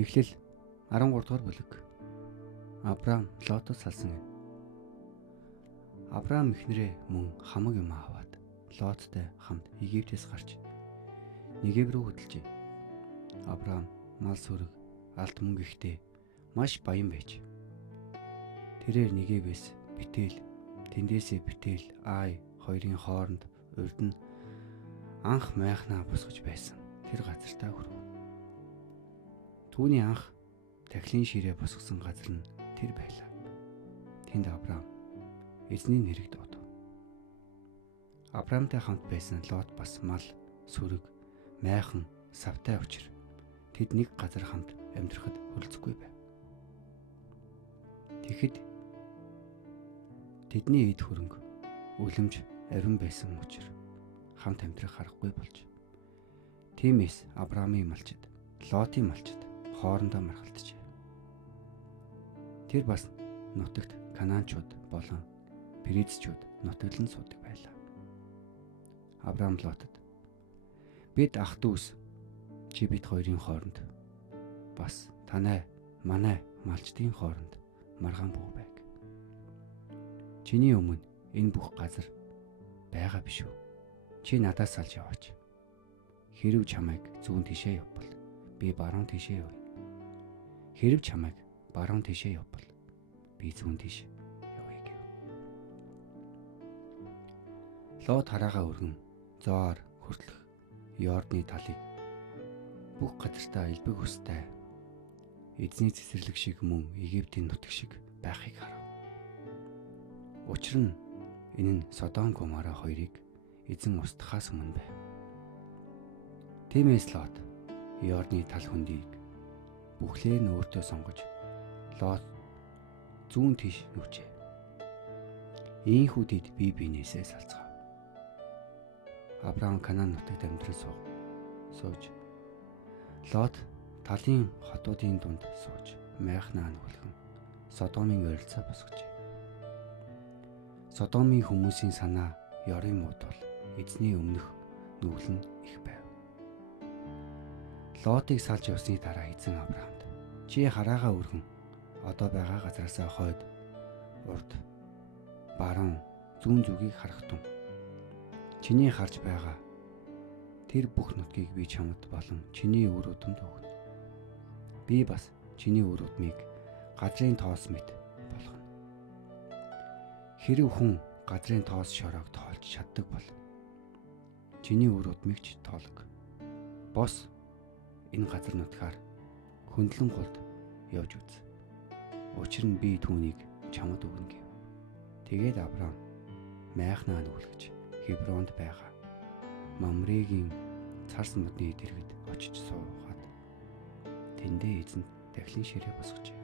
Эхлэл 13 дугаар бүлэг. Авраам Лотос салсан юм. Авраам эхнэрээ мөн хамаг юм аваад Лоттой хамт Египтээс гарч Негев рүү хөдөлжээ. Авраам мал сүрэг, алт мөнгө ихтэй маш баян байж. Тэрээр Негевээс Бэтэл, тэндээсээ Бэтэл Ай хоёрын хооронд урд нь анх майхнаа босгож байсан тэр газартаа хүрэв. Түүний анх тахилын ширээ босгосон газар нь тэр байлаа. Тэнд Авраам эзний нэрийг дуудав. Авраамтай хамт байсан Лот бас мал, сүрэг, майхан, савтай учир тэд нэг газар хамт амьдрахад хүрэлцэхгүй байв. Тэгэхэд тэдний эд хөрөнгө үлэмж ариун байсан учраас хамт амьдрах аргагүй болж. Тиймээс Авраамын малчид, Лотын малчид хоорондоо маргалджээ. Тэр бас нутагт Канаанчууд болон Перизчүүд нутаглан суудаг байлаа. Авраам Лотод бид ах дүүс чи бид хоёрын хооронд бас танай манай малчдын хооронд маргаан бүү байг. Чиний өмнө энэ бүх газар байгаа биш үү? Чи надаас салж яваач. Хэрв чамайг зүүн тишээ явбал би баруун тишээ явъя. Хэрв чамайг баруун тишээ явбал би зүүн тиш явъя гэв. Лот хараагаа өргөн Зоор хүртэлх Йордны талыг бүх газартаа элбэг устай эзний цэцэрлэг шиг мөн Египтийн нутаг шиг байхыг харав. Учир нь энэ нь Содом Гомора хоёрыг эзэн устгахаас өмнө байв. Тиймээс Лот Йордны тал хөндийг бүхлээ нь өөртөө сонгож Лот зүүн тийш нүржээ. Ийхүү тэд бие биенээсээ салцгаав. Авраам Канаан нутагт амьдрал сууж Лот талын хотуудын дунд сууж майхнаа нүгэлгэн Содомын ойролцоо босгожээ. Содомын хүмүүсийн санаа ёрын мууд бол эзний өмнөх нүглэн их байв. Лотыг салж явсны дараа эзэн Авраамд чи хараагаа өргөн одоо байгаа газараасаа хойд, урд, баруун, зүүн зүгийг харах тун. Чиний харж байгаа тэр бүх нутгийг би чамд болон чиний үр удамд өгнө. Би бас чиний үр удмыг газрын тоос мэт болгоно. Хэрв хүн газрын тоос шороог тоолж чаддаг бол чиний үр удмыг ч тоолог. Бос энэ газар нутгаар хөндлөн гулд явж үз. Учир нь би түүнийг чамд өгнө гэв. Тэгээд Авраам майхнаа нүглэж Хебронд байгаа Мамрегийн царс модны дэргэд очиж суугаад тэндээ эзэнд тахилын ширээ босгожээ.